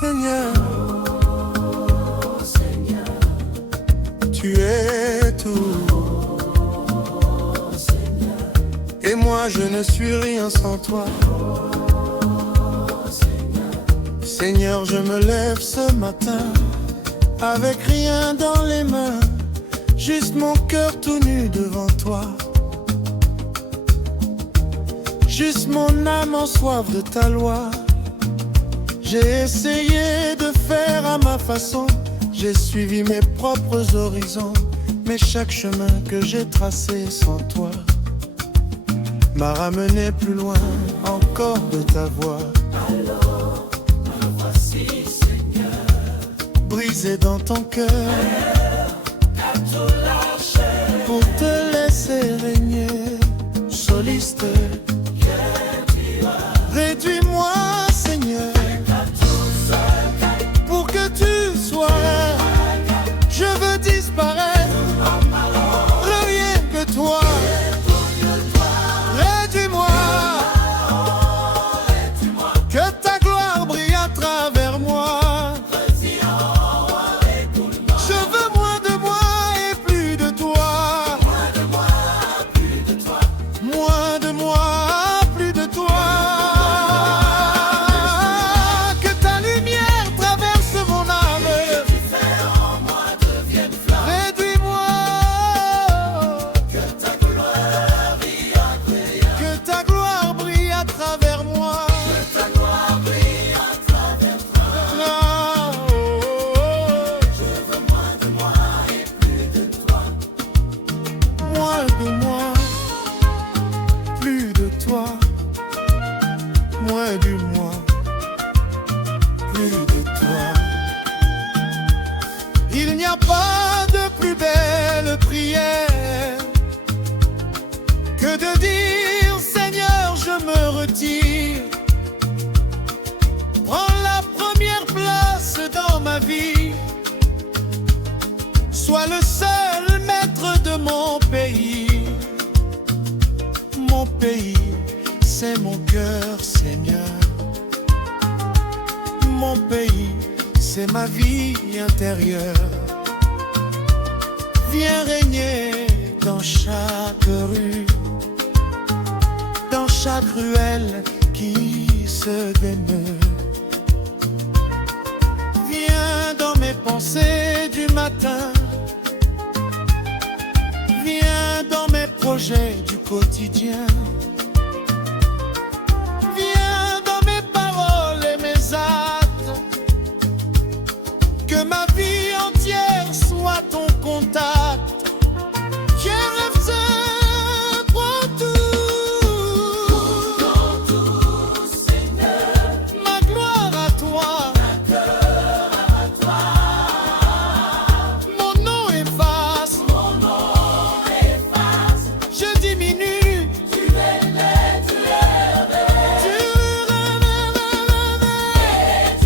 Seigneur, tu es tout. Et moi je ne suis rien sans toi. Seigneur, je me lève ce matin avec rien dans les mains, juste mon cœur tout nu devant toi. Juste mon âme en soif de ta loi. J'ai essayé de faire à ma façon, j'ai suivi mes propres horizons, mais chaque chemin que j'ai tracé sans toi m'a ramené plus loin encore de ta voix. Alors, me voici, Seigneur, brisé dans ton cœur, à tout lâcher, pour te laisser régner, soliste. Réduis-moi, Seigneur, pour que tu sois. Je veux disparaître, rien que toi. Réduis-moi, que ta gloire brille à travers moi. Je veux moins de moi et plus de toi. Moins de moi, plus de toi. Moins de moi, plus de toi. Que ta lumière traverse mon âme. tu fais en moi devienne flamme, Réduis-moi, que ta gloire y agrée, que ta gloire brille à travers moi. que ta gloire brille à travers toi. Ah, oh, oh, oh. Je veux moins de moi et plus de toi. Moins de moi, plus de toi. Moins de moi, plus de toi. Il n'y a pas de plus belle prière que de dire Seigneur, je me retire. Prends la première place dans ma vie. Sois le seul maître de mon pays. Mon pays, c'est mon cœur, Seigneur. Mon pays, c'est ma vie intérieure. Viens régner dans chaque rue, dans chaque ruelle qui se démeut. Viens dans mes pensées du matin. Viens dans mes projets du quotidien. Viens dans mes paroles et mes actes. Que ma vie entière soit ton contact. Viens rêve, prends tout. Dans tout, Seigneur, Ma gloire à toi. cœur à toi, Mon nom efface. mon nom efface. Je diminue. Tu es laid, tu es vrai. Tu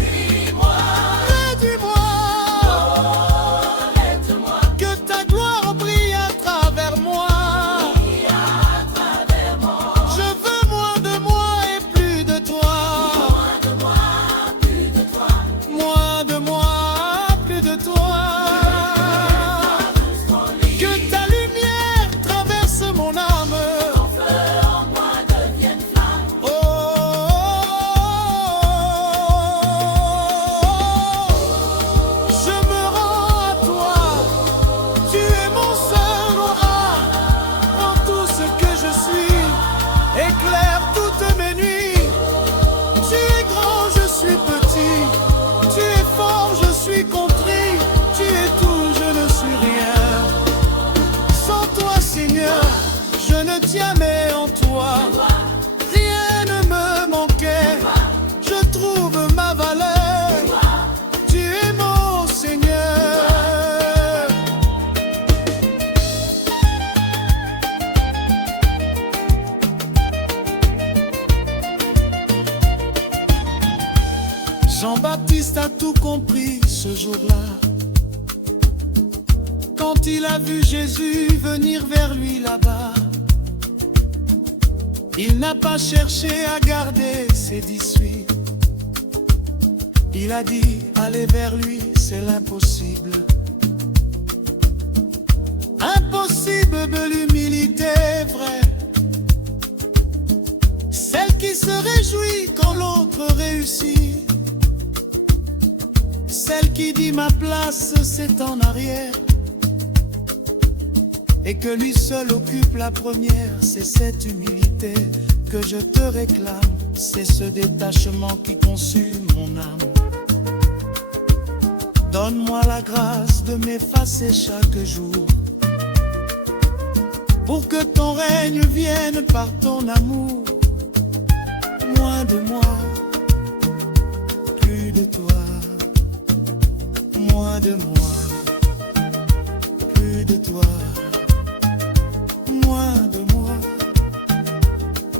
Réduis-moi, réduis-moi. aide-moi, Que ta gloire brille à travers moi. brille à travers moi. Je veux moins de moi et plus de toi. Moins de moi, plus de toi. Moins de moi, plus de toi. Que ta lumière traverse mon âme. Ton feu en moi devienne flamme. Oh, oh, oh. Je me rends à toi. Tu es mon seul aura. Prends tout ce que je suis. Éclaire toutes mes nuits. Tu es grand, je suis petit. Tu es fort, je suis contrit. Tu es tout, je ne suis rien. Sans toi, Seigneur, je ne tiens mais en toi. Rien ne me manquait. Je trouve ma valeur. Tu es mon Seigneur. Jean-Baptiste a tout compris ce jour-là. Quand il a vu Jésus venir vers lui là-bas, il n'a pas cherché à garder ses 18. Il a dit, aller vers lui, c'est l'impossible. Impossible de l'humilité vraie, celle qui se réjouit quand l'autre réussit, celle qui dit ma place c'est en arrière, et que lui seul occupe la première. C'est cette humilité que je te réclame, c'est ce détachement qui consume mon âme. Donne-moi la grâce de m'effacer chaque jour, pour que ton règne vienne par ton amour. Moins de moi, plus de toi. Moins de moi, plus de toi. Moins de moi,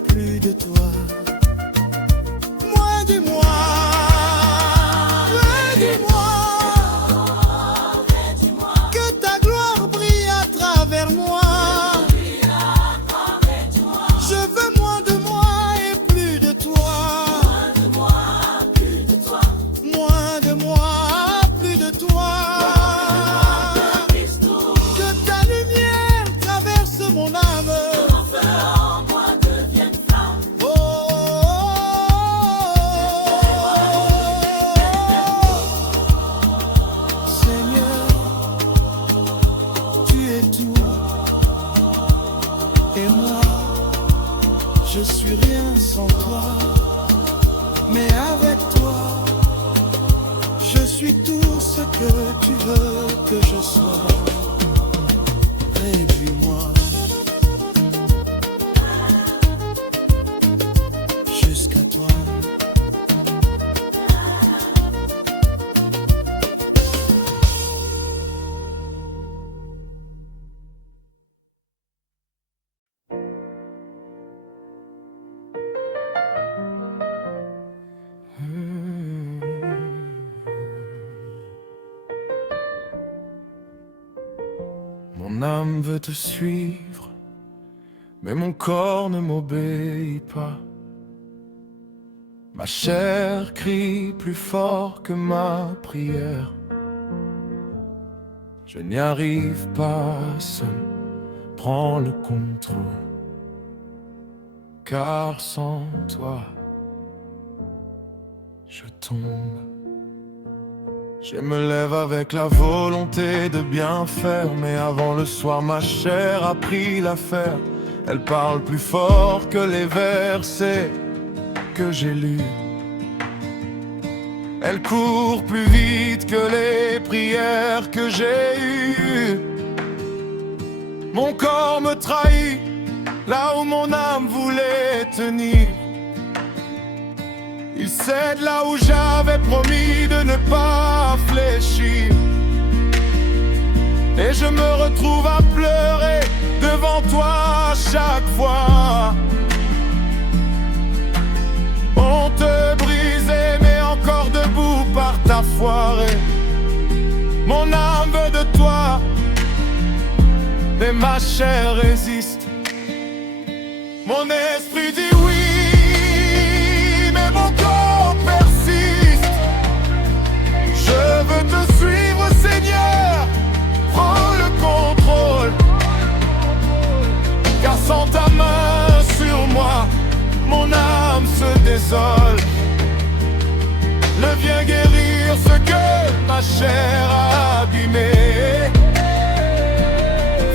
plus de toi. Moins de moi, plus de moi. Que ta gloire brille à travers moi. Je veux moins de moi et plus de toi. Moins de moi, plus de toi. Que ta lumière traverse mon âme. Oh, Seigneur, tu es tout. Et moi, je suis rien sans toi. Mais avec toi, je suis tout ce que tu veux que je sois. Réduis-moi jusqu'à toi. Mon âme veut te suivre, mais mon corps ne m'obéit pas. Ma chair crie plus fort que ma prière. Je n'y arrive pas seul, prends le contrôle. Car sans toi, je tombe. Je me lève avec la volonté de bien faire, mais avant le soir ma chair a pris l'affaire. Elle parle plus fort que les versets que j'ai lus. Elle court plus vite que les prières que j'ai eues. Mon corps me trahit là où mon âme voulait tenir. Il cède là où j'avais promis de ne pas fléchir. Et je me retrouve à pleurer devant toi chaque fois. On te brisait mais encore debout par ta foirée. Mon âme veut de toi, mais ma chair résiste. Mon esprit dit oui, mais mon corps persiste. Je veux te suivre, Seigneur, prends le contrôle. Car sans ta main sur moi, mon âme se désole. Ne viens guérir ce que ma chair a abîmé.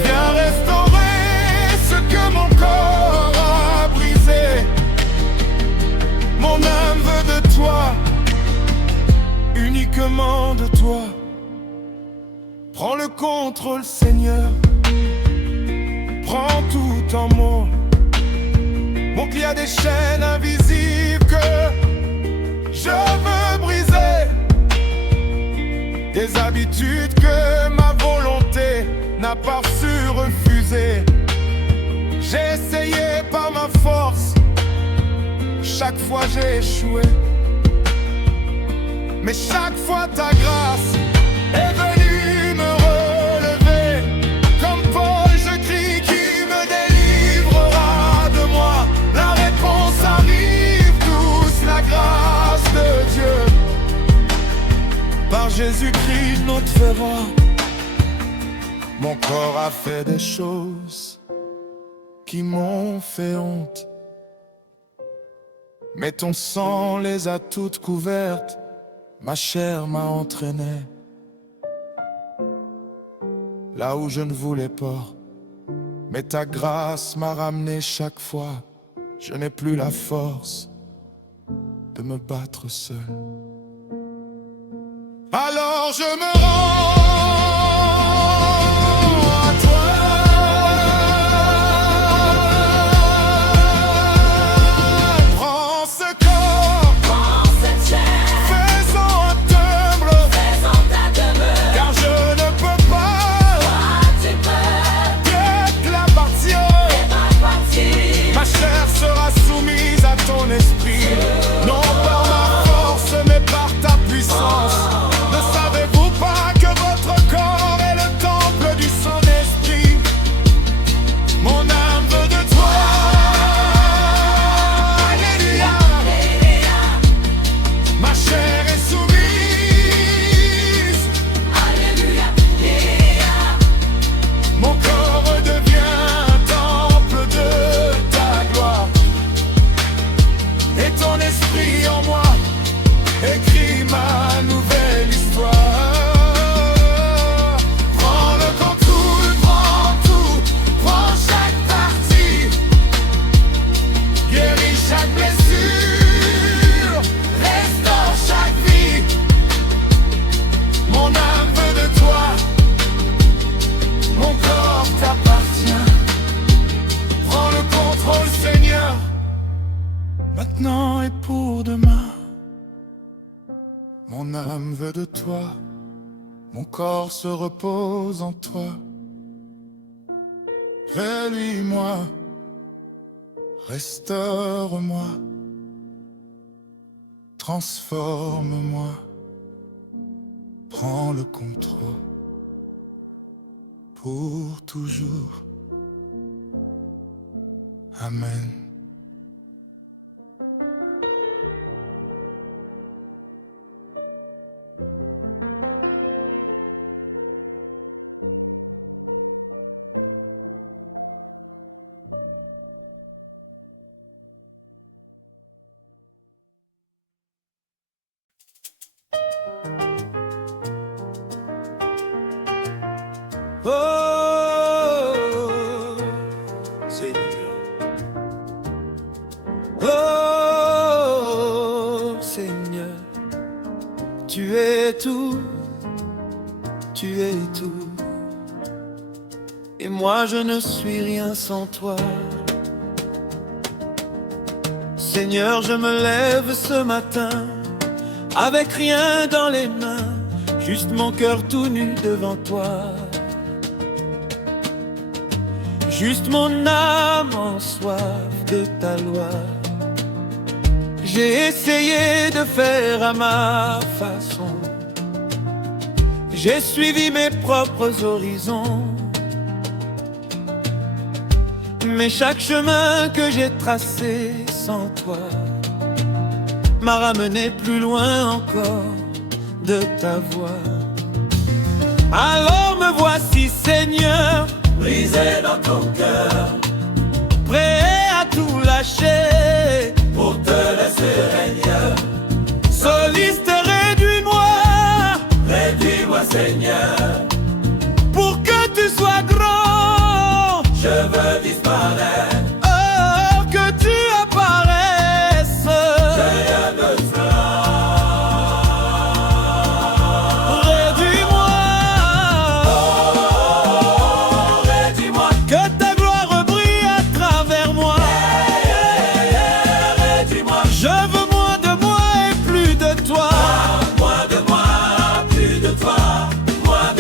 Viens restaurer ce que mon corps a brisé. Mon âme veut de toi, uniquement de toi. Prends le contrôle, Seigneur. Prends tout en moi. Mon qu'il y a des chaînes invisibles que je veux briser. Des habitudes que ma volonté n'a pas su refuser. J'ai essayé par ma force, chaque fois j'ai échoué. Mais chaque fois ta grâce est venue me relever. Comme Paul je crie, qui me délivrera de moi? La réponse arrive douce, la grâce de Dieu. par Jésus-Christ notre roi. Mon corps a fait des choses qui m'ont fait honte, mais ton sang les a toutes couvertes. Ma chair m'a entraîné là où je ne voulais pas, mais ta grâce m'a ramené chaque fois. Je n'ai plus la force de me battre seul. Alors je me rends à toi. Prends ce corps, Prends cette chair, fais-en un timbre, fais-en ta demeure. car je ne peux pas Toi, tu peux te l'appartient. m'appartenir. Ma chair sera soumise à ton esprit, non par ma force mais par ta puissance. Ne savez-vous pas que votre corps est le temple du Saint-Esprit? Mon âme veut de toi. Alléluia. Ma chair est soumise. Alléluia. Mon corps redevient un temple de ta gloire. Et ton esprit en moi écrit ma nouvelle histoire. Prends le contrôle, prends tout, prends chaque partie. Guéris chaque blessure, restaure chaque vie. Mon âme veut de toi, mon corps t'appartient. Prends le contrôle, Seigneur, maintenant et pour demain. Mon âme veut de toi, mon corps se repose en toi. Réduis-moi, restaure-moi, transforme-moi, prends le contrôle pour toujours. Amen. Oh, Seigneur. Oh, Seigneur. Tu es tout. Tu es tout. Et moi je ne suis rien sans toi. Seigneur, je me lève ce matin avec rien dans les mains, juste mon cœur tout nu devant toi. Juste mon âme en soif de ta loi. J'ai essayé de faire à ma façon. J'ai suivi mes propres horizons. Mais chaque chemin que j'ai tracé sans toi m'a ramené plus loin encore de ta voix. Alors me voici, Seigneur, Brisé dans ton cœur, prêt à tout lâcher pour te laisser régner. Soliste, réduis-moi, Réduis-moi, Seigneur, pour que tu sois grand. je veux disparaître. Oh, que tu apparaisses. J'ai un besoin. Réduis-moi, Réduis-moi, que ta gloire brille à travers moi. réduis-moi. Je veux moins de moi et plus de toi. Moins de moi, plus de toi. Moins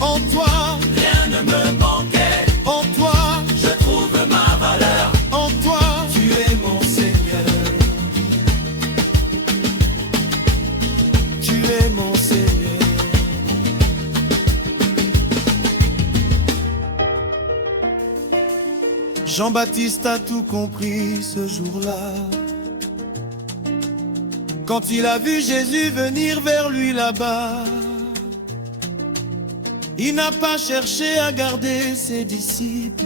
En toi, rien ne me manquait. en toi, Je trouve ma valeur. en toi, Tu es mon Seigneur. tu es mon Seigneur. Jean-Baptiste a tout compris ce jour-là. Quand il a vu Jésus venir vers lui là-bas, il n'a pas cherché à garder ses disciples.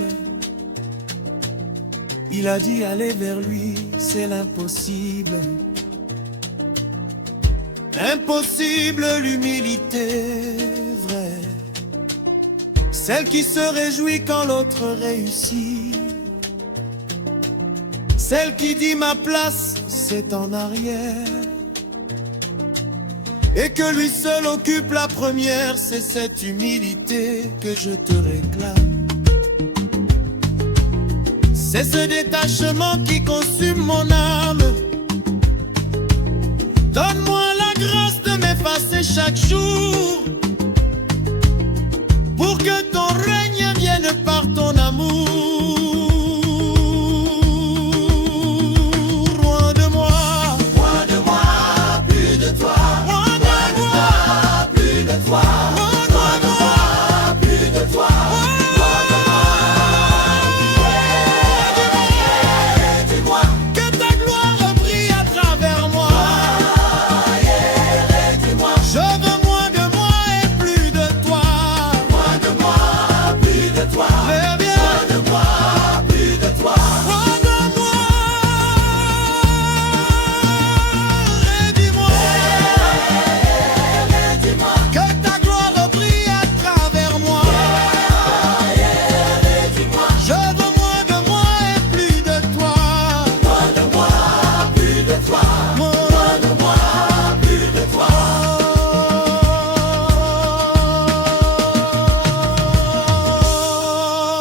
Il a dit aller vers lui, c'est l'impossible. Impossible l'humilité vraie, celle qui se réjouit quand l'autre réussit, celle qui dit ma place c'est en arrière, et que lui seul occupe la première. C'est cette humilité que je te réclame. C'est ce détachement qui consume mon âme. Donne-moi la grâce de m'effacer chaque jour, pour que ton règne vienne par ton amour. Loin de moi, Plus de toi. loin de moi, Plus de toi. loin de moi, Plus de toi. Dis-moi. que ta gloire brille à travers moi. Dis-moi. Je veux moins de moi et plus de toi. Moins de moi. Plus de toi. Très bien. Moins de moi. Plus de toi. Loin de moi, redis-moi, Dis-moi. que ta gloire brille à travers moi. Dis-moi. Je veux moins de moi et plus de toi. Moins de moi. Plus de toi. Moins de moi. Plus de toi.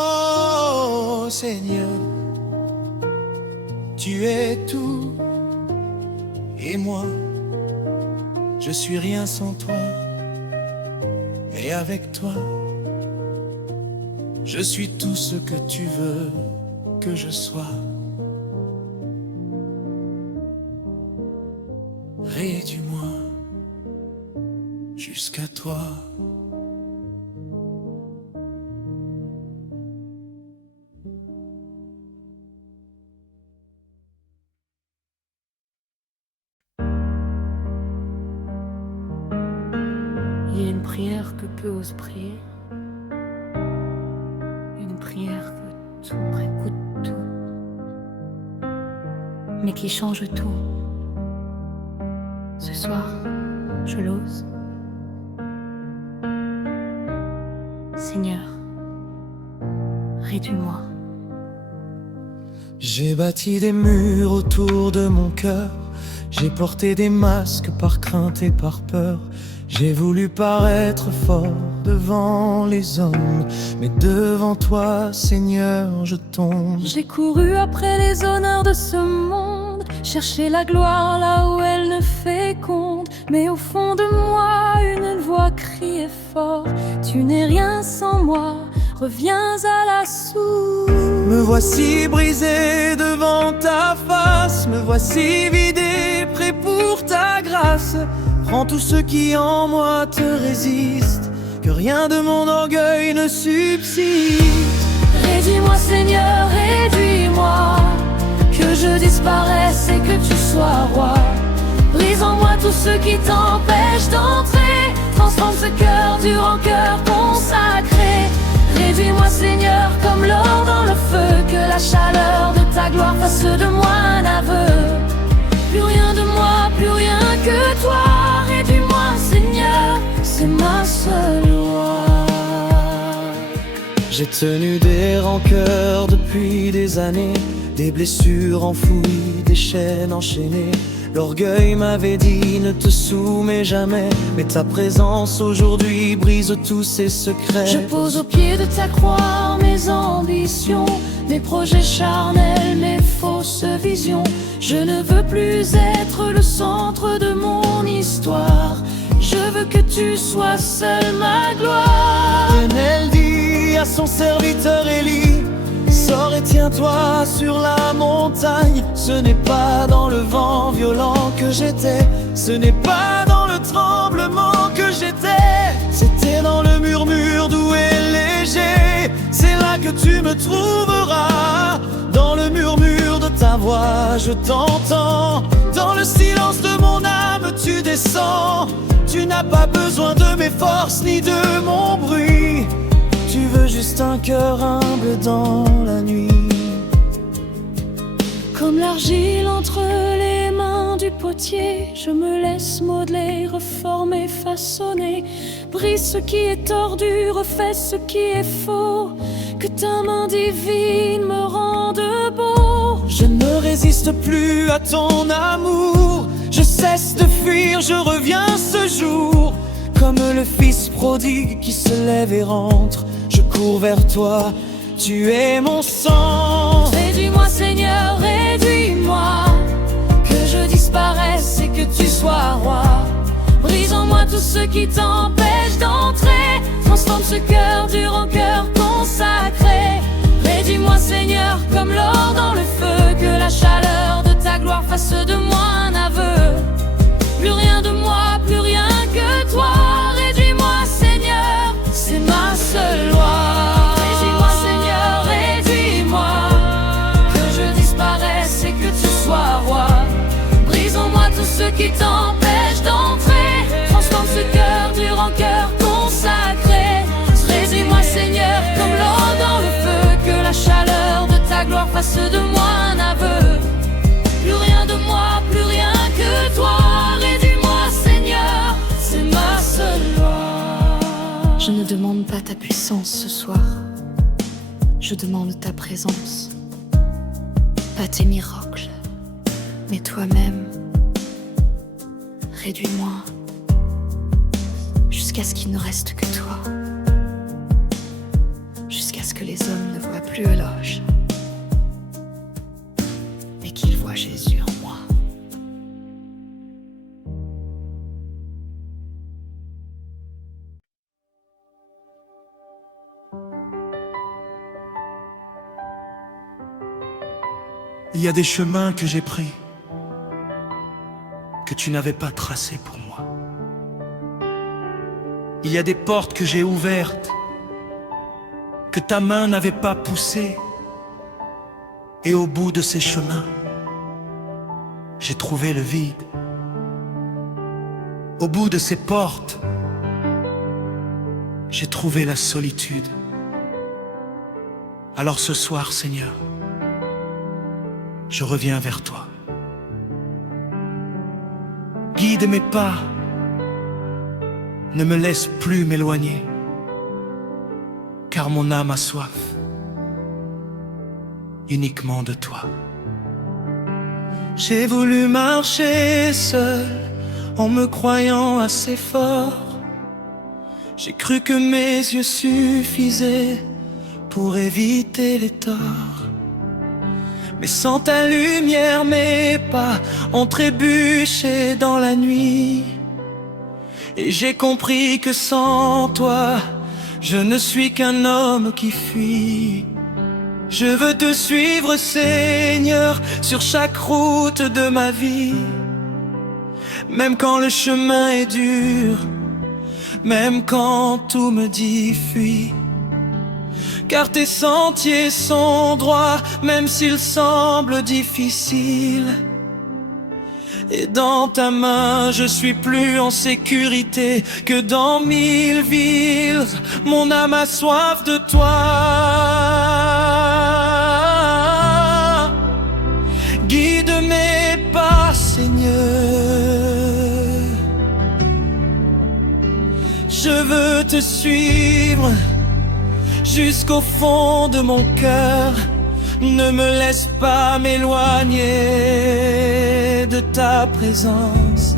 Oh Seigneur, tu es tout et moi, je suis rien sans toi. Mais avec toi, je suis tout ce que tu veux que je sois. Réduis-moi jusqu'à toi. Il y a une prière que peu osent prier, une prière que tout précoute tout, mais qui change tout. Ce soir, je l'ose. Seigneur, réduis-moi. J'ai bâti des murs autour de mon cœur. J'ai porté des masques par crainte et par peur. J'ai voulu paraître fort devant les hommes, mais devant toi, Seigneur, je tombe. J'ai couru après les honneurs de ce monde, chercher la gloire là où elle ne féconde. Mais au fond de moi, une voix criait fort: tu n'es rien sans moi, reviens à la source. Me voici brisé devant ta face, me voici vidé, prêt pour ta grâce. Prends tout ce qui en moi te résiste, que rien de mon orgueil ne subsiste. Réduis-moi Seigneur, réduis-moi, que je disparaisse et que tu sois roi. Brise en moi tout ce qui t'empêche d'entrer, transforme ce cœur dur en cœur consacré. Réduis-moi Seigneur comme l'or dans le feu, que la chaleur de ta gloire fasse de moi un aveu. Plus rien de moi, plus rien que toi. Réduis-moi Seigneur, c'est ma seule loi. J'ai tenu des rancœurs depuis des années, des blessures enfouies, des chaînes enchaînées. L'orgueil m'avait dit ne te soumets jamais, mais ta présence aujourd'hui brise tous ces secrets. Je pose au pied de ta croix mes ambitions, mes projets charnels, mes fausses visions. Je ne veux plus être le centre de mon histoire. Je veux que tu sois seul ma gloire. Et elle dit à son serviteur Élie: sors et tiens-toi sur la montagne. Ce n'est pas dans le vent violent que j'étais, ce n'est pas dans le tremblement que j'étais, c'était dans le murmure doux et léger. C'est là que tu me trouveras, dans le murmure de ta voix je t'entends. Dans le silence de mon âme tu descends. Tu n'as pas besoin de mes forces ni de mon bruit. Tu veux juste un cœur humble dans la nuit. Comme l'argile entre les mains du potier, je me laisse modeler, reformer, façonner. Brise ce qui est tordu, refais ce qui est faux. Que ta main divine me rende beau. Je ne résiste plus à ton amour. Je cesse de fuir, je reviens ce jour. Comme le fils prodigue qui se lève et rentre, je cours vers toi, tu es mon sang. Réduis-moi Seigneur, réduis-moi, que je disparaisse et que tu sois roi. Brise en moi tout ce qui t'empêche d'entrer. Transforme ce cœur dur en cœur consacré. Réduis-moi Seigneur comme l'or dans le feu. Que la chaleur de ta gloire fasse de moi un aveu. Plus rien de moi, plus rien que toi. Réduis-moi Seigneur, c'est ma seule loi. Réduis-moi Seigneur, réduis-moi, que je disparaisse et que tu sois roi. Brise en moi tout ce qui t'empêche d'entrer. Transforme ce cœur dur en cœur consacré. Réduis-moi Seigneur comme l'eau dans le feu. Que la chaleur de ta gloire fasse de moi un aveu. Plus rien de moi, plus rien que toi. Réduis-moi Seigneur, c'est ma seule loi. Je ne demande pas ta puissance ce soir, je demande ta présence. Pas tes miracles, mais toi-même. Réduis-moi jusqu'à ce qu'il ne reste que toi. Jusqu'à ce que les hommes ne voient plus Eloge, mais qu'ils voient Jésus en moi. Il y a des chemins que j'ai pris, que tu n'avais pas tracés pour moi. Il y a des portes que j'ai ouvertes, que ta main n'avait pas poussées. Et au bout de ces chemins, j'ai trouvé le vide. Au bout de ces portes, j'ai trouvé la solitude. Alors ce soir, Seigneur, je reviens vers toi. Guide mes pas, ne me laisse plus m'éloigner, car mon âme a soif uniquement de toi. J'ai voulu marcher seul en me croyant assez fort. J'ai cru que mes yeux suffisaient pour éviter les torts. Mais sans ta lumière, mes pas ont trébuché dans la nuit. Et j'ai compris que sans toi, je ne suis qu'un homme qui fuit. Je veux te suivre, Seigneur, sur chaque route de ma vie. Même quand le chemin est dur, même quand tout me dit fuis. Car tes sentiers sont droits, même s'ils semblent difficiles. Et dans ta main, je suis plus en sécurité que dans 1000 villes. Mon âme a soif de toi. Guide mes pas, Seigneur. Je veux te suivre jusqu'au fond de mon cœur. Ne me laisse pas m'éloigner de ta présence,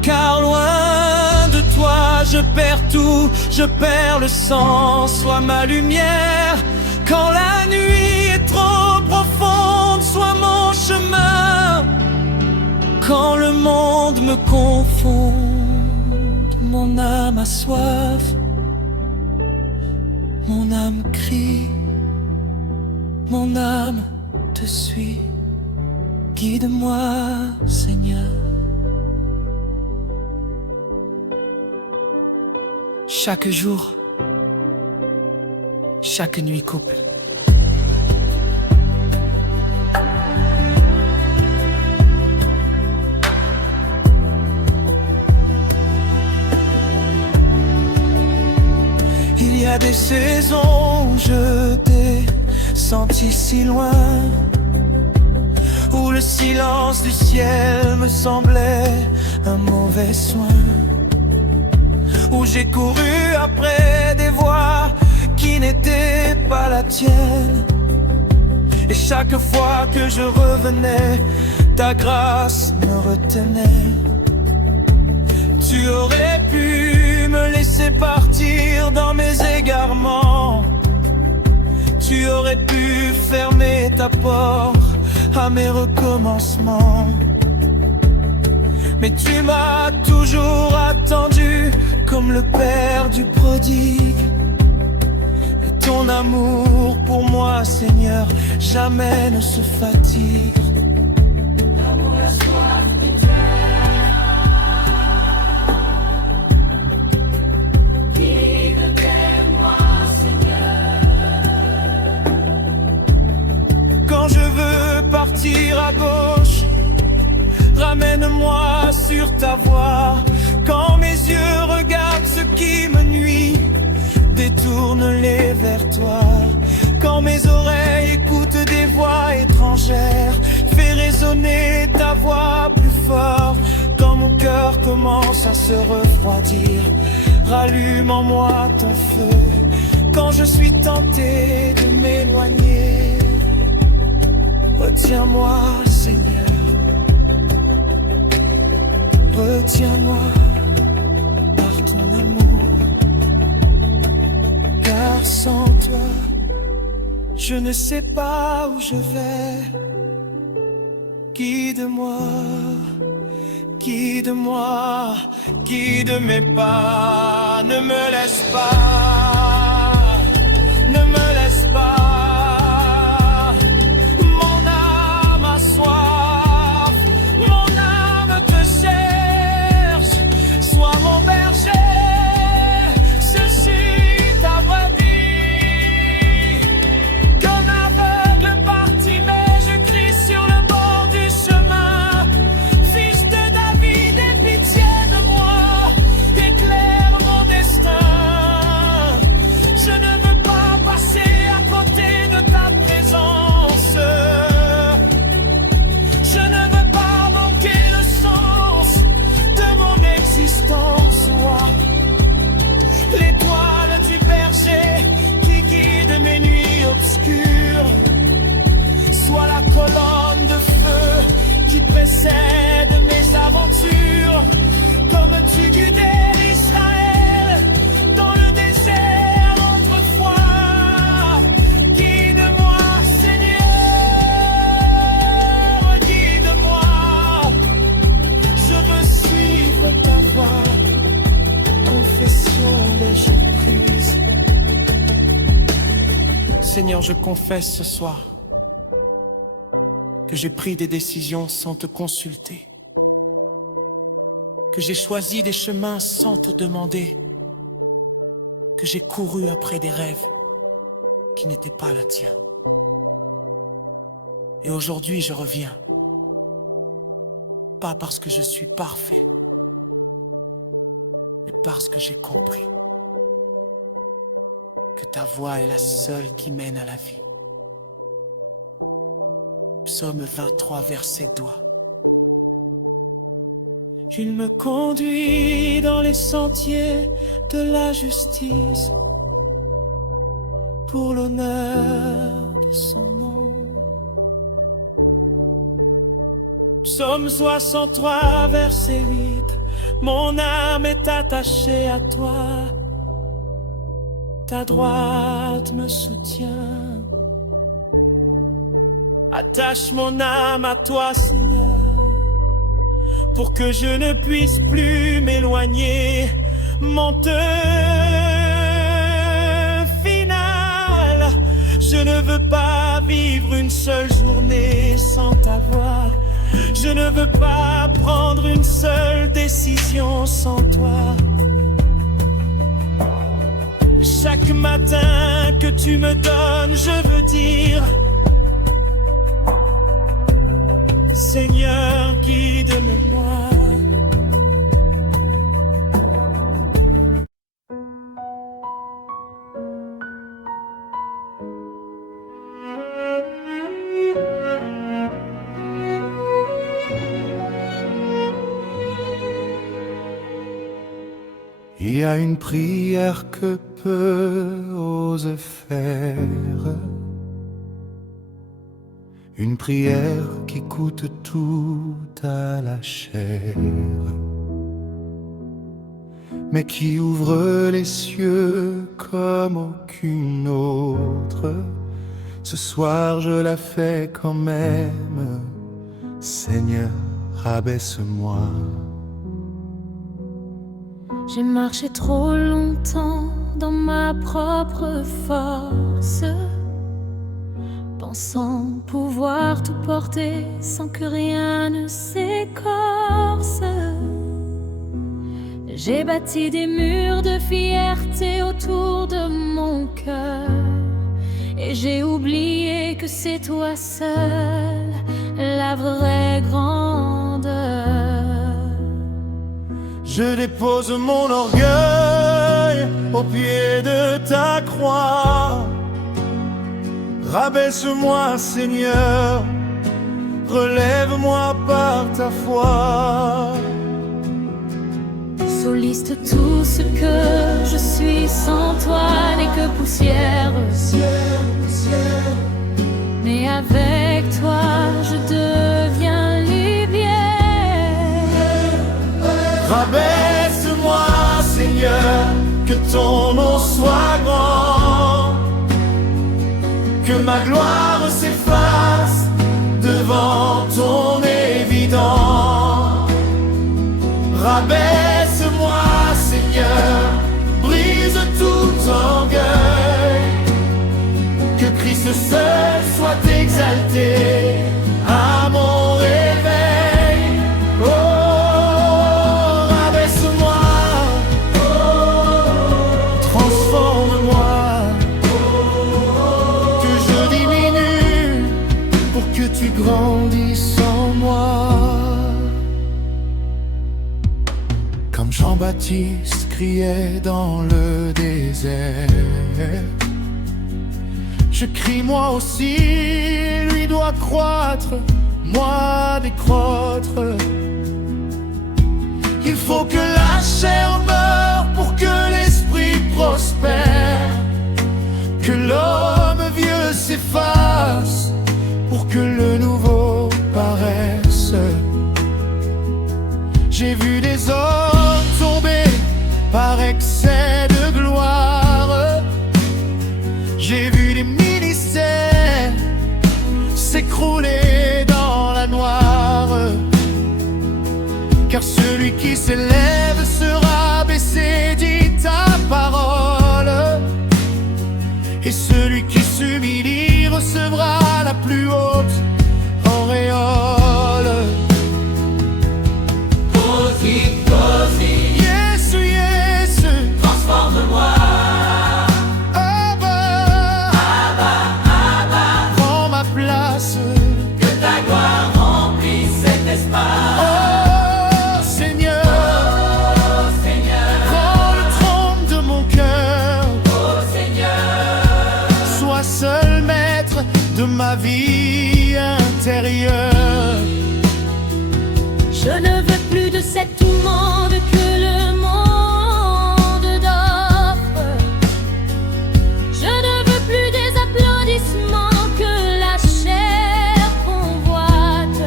car loin de toi je perds tout, je perds le sens. Sois ma lumière quand la nuit est trop profonde, sois mon chemin quand le monde me confond. Mon âme a soif, mon âme crie, mon âme te suit. Guide-moi, Seigneur. Chaque jour, chaque nuit couple. Il y a des saisons où je t'ai senti si loin, où le silence du ciel me semblait un mauvais soin, où j'ai couru après des voies qui n'étaient pas la tienne. Et chaque fois que je revenais, ta grâce me retenait. Tu aurais pu me laisser partir dans mes égarements. Tu aurais pu fermer ta porte à mes recommencements. Mais tu m'as toujours attendu comme le père du prodigue. Et ton amour pour moi, Seigneur, jamais ne se fatigue. L'amour, la soif du cœur. Guide-moi, Seigneur. Quand je veux partir à gauche, ramène-moi sur ta voie. Quand mes yeux regardent ce qui me nuit, détourne-les vers toi. Quand mes oreilles écoutent des voix étrangères, fais résonner ta voix plus fort. Quand mon cœur commence à se refroidir, rallume en moi ton feu. Quand je suis tenté de m'éloigner, retiens-moi, Seigneur. Retiens-moi par ton amour, car sans toi, je ne sais pas où je vais. Guide-moi, guide-moi, guide mes pas. Ne me laisse pas, ne me laisse pas. Mon âme a soif, mon âme te cherche. Sois mon berger, ceci ta brebis. Comme aveugle parti, mais je crie sur le bord du chemin. Fils de David, aie pitié de moi, éclaire mon destin. Je ne veux pas passer à côté de ta présence. Je ne veux pas manquer le sens de mon existence. Sois l'étoile du berger qui guide mes nuits obscures. Sois la colonne de feu qui précède mes aventures. Comme tu guidais Israël dans le désert autrefois. Guide-moi, Seigneur, guide-moi. Je veux suivre ta voie. Confession légère prise. Seigneur, je confesse ce soir que j'ai pris des décisions sans te consulter, que j'ai choisi des chemins sans te demander, que j'ai couru après des rêves qui n'étaient pas la tienne. Et aujourd'hui, je reviens, pas parce que je suis parfait, mais parce que j'ai compris que ta voix est la seule qui mène à la vie. Psaume 23, verset 2. Il me conduit dans les sentiers de la justice, pour l'honneur de son nom. Psaume 63, verset 8. Mon âme est attachée à toi, ta droite me soutient. Attache mon âme à toi, Seigneur, pour que je ne puisse plus m'éloigner. Monteux final, je ne veux pas vivre une seule journée sans t'avoir. Je ne veux pas prendre une seule décision sans toi. Chaque matin que tu me donnes, je veux dire: Seigneur, guide-moi. Il y a une prière que peu ose faire, une prière qui coûte tout à la chair, mais qui ouvre les cieux comme aucune autre. Ce soir je la fais quand même. Seigneur, rabaisse-moi. J'ai marché trop longtemps dans ma propre force, pensant pouvoir tout porter sans que rien ne s'écorce. J'ai bâti des murs de fierté autour de mon cœur, et j'ai oublié que c'est toi seul la vraie grandeur. Je dépose mon orgueil au pied de ta croix. Rabaisse-moi, Seigneur, relève-moi par ta foi. Soliste, tout ce que je suis sans toi n'est que poussière. Mais avec toi, je deviens lumière. Rabaisse-moi, Seigneur, que ton nom soit grand, que ma gloire s'efface devant ton évident. Rabaisse-moi, Seigneur, brise tout orgueil, que Christ seul soit exalté à mon réveil. Oh, rabaisse-moi, transforme-moi, que je diminue pour que tu grandisses en moi. Comme Jean-Baptiste criait dans le désert, je crie moi aussi, lui doit croître, moi décroître. Il faut que la chair meure pour que l'esprit prospère, que l'homme vieux s'efface pour que le nouveau paraisse. J'ai vu des hommes tomber par excès de gloire, j'ai vu des ministères s'écrouler dans la noire, car celui qui s'élève sera baissé, dit ta parole, et celui qui s'humilie recevra la plus haute auréole. Yes, yes, Transforme-moi, prends ma place. que ta gloire remplisse cet espace. Oh Seigneur, prends le trône de mon cœur. Oh Seigneur, Sois seul maître de ma vie intérieure. Je ne veux plus de cette monde que le monde d'offre. Je ne veux plus des applaudissements que la chair convoite.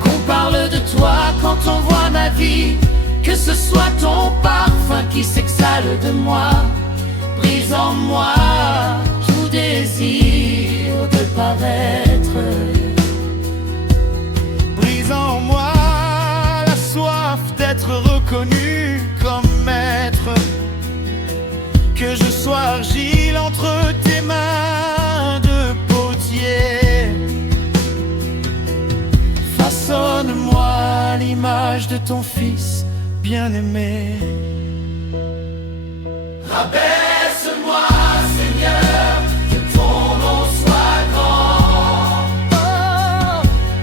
Qu'on parle de toi quand on voit ma vie, que ce soit ton parfum qui s'exhale de moi. Brise en moi tout désir de paraître. Brise en moi la soif d'être reconnu. de ton Fils bien-aimé. Rabaisse-moi, Seigneur, que ton nom soit grand,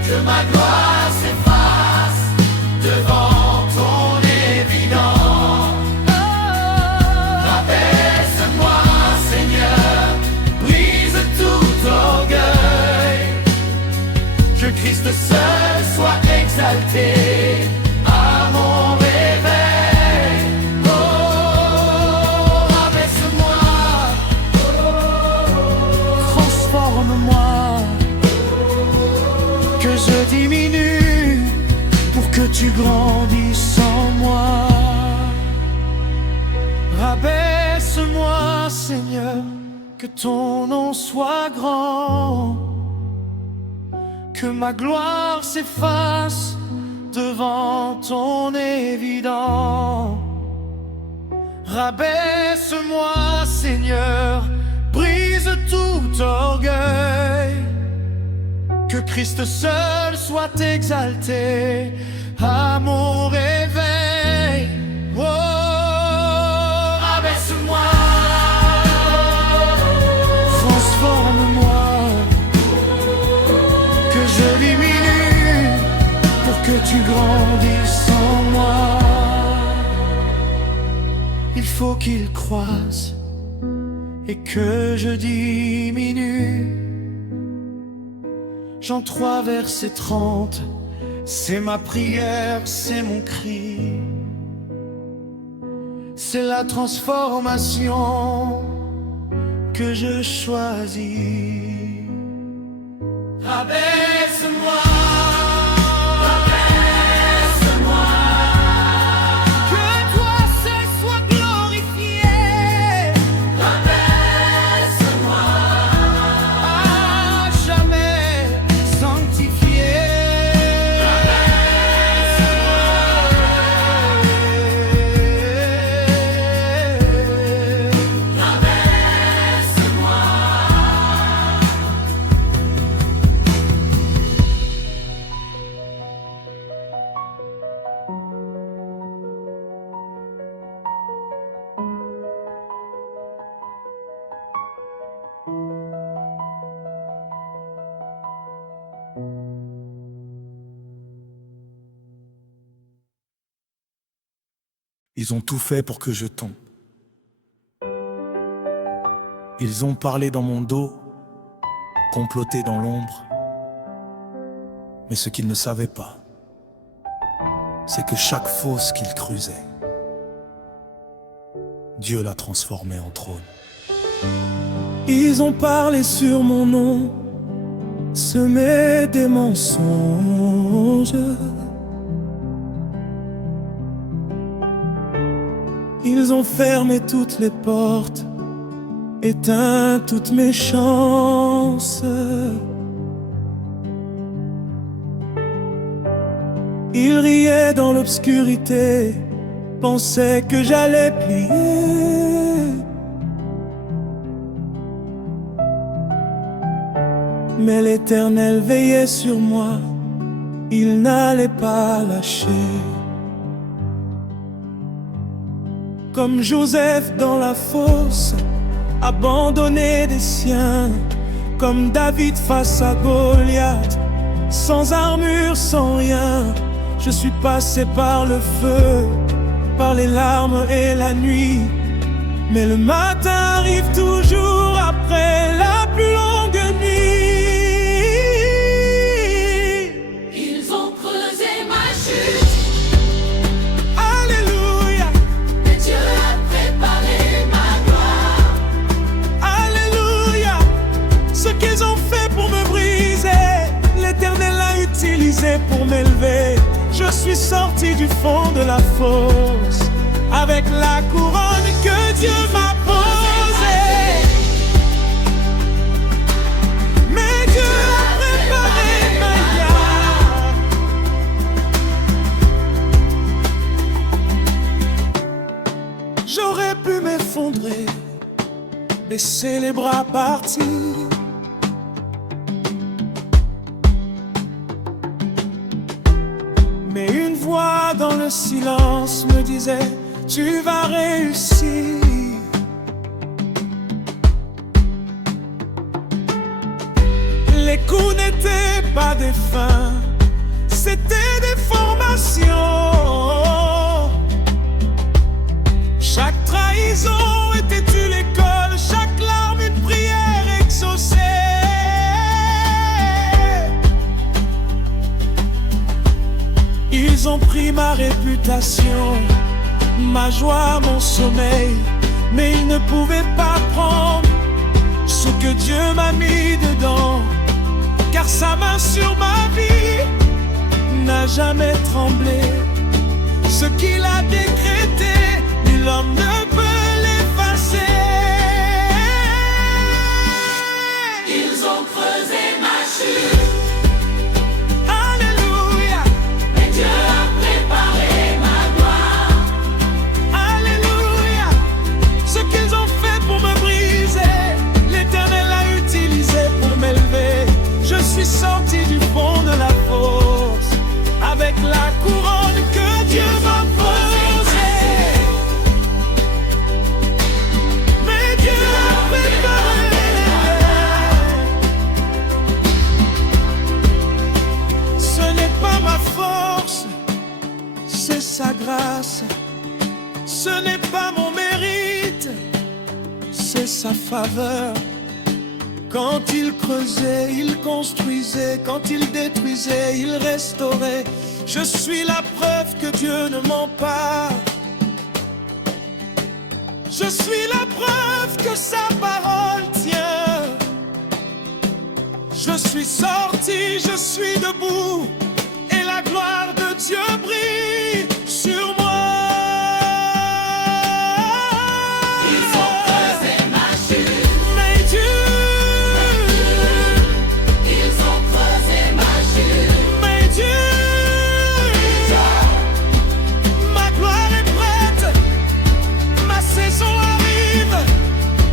que ma gloire s'efface devant ton évident. Rabaisse-moi, Seigneur, brise tout orgueil, que Christ seul soit exalté à mon réveil. Oh, rabaisse-moi, Transforme-moi, que je diminue pour que tu grandisses en moi. Rabaisse-moi, Seigneur, que ton nom soit grand, que ma gloire s'efface devant ton évident. Rabaisse-moi, Seigneur, brise tout orgueil, que Christ seul soit exalté à mon réveil. Oh, rabaisse-moi, transforme-moi, que je diminue pour que tu grandisses en moi. Il faut qu'il croise et que je diminue. Jean 3, verset 30, c'est ma prière, c'est mon cri. C'est la transformation que je choisis. rabaisse-moi, Que toi seul sois glorifié, rabaisse-moi, à jamais sanctifié. Ils ont tout fait pour que je tombe. Ils ont parlé dans mon dos, comploté dans l'ombre. Mais ce qu'ils ne savaient pas, c'est que chaque fosse qu'ils creusaient, Dieu l'a transformé en trône. Ils ont parlé sur mon nom, semé des mensonges. Ils ont fermé toutes les portes, éteint toutes mes chances. Ils riaient dans l'obscurité, pensaient que j'allais plier. Mais l'Éternel veillait sur moi, il n'allait pas lâcher. Comme Joseph dans la fosse, abandonné des siens, comme David face à Goliath, sans armure, sans rien. Je suis passé par le feu, par les larmes et la nuit, mais le matin arrive toujours après la plus longue nuit. Ils ont creusé ma chute, Alléluia, mais Dieu a préparé ma gloire. Alléluia. Ce qu'ils ont fait pour me briser, l'Éternel l'a utilisé pour m'élever. Je suis sorti du fond de la fosse avec la couronne que Dieu m'a posée. Mais Dieu a préparé ma garde. J'aurais pu m'effondrer, baisser les bras, partir. Mais une voix dans le silence me disait: tu vas réussir. Les coups n'étaient pas des fins, c'était des formations. Chaque trahison était une école, chaque larme une prière exaucée. Ils ont pris ma réputation, ma joie, mon sommeil, mais ils ne pouvaient pas prendre ce que Dieu m'a mis dedans, car sa main sur ma vie n'a jamais tremblé. Ce qu'il a décrété, nul homme ne peut l'effacer. Ils ont creusé ma chute, Alléluia, mais Dieu a préparé ma gloire. Alléluia. Ce qu'ils ont fait pour me briser, l'Éternel l'a utilisé pour m'élever. Je suis sorti du fond de la fosse avec la couronne que Dieu m'a posée. Mais Dieu a préparé. Ce n'est pas ma force, c'est sa grâce. Ce n'est pas mon mérite, c'est sa faveur. Quand il creusait, il construisait. Quand il détruisait, il restaurait. Je suis la preuve que Dieu ne ment pas. Je suis la preuve que sa parole tient. Je suis sorti, je suis debout, et la gloire de Dieu brille sur moi. Ils ont creusé ma chute, Mais Dieu, ils ont creusé ma chute. mais Dieu, ma gloire est prête, ma saison arrive.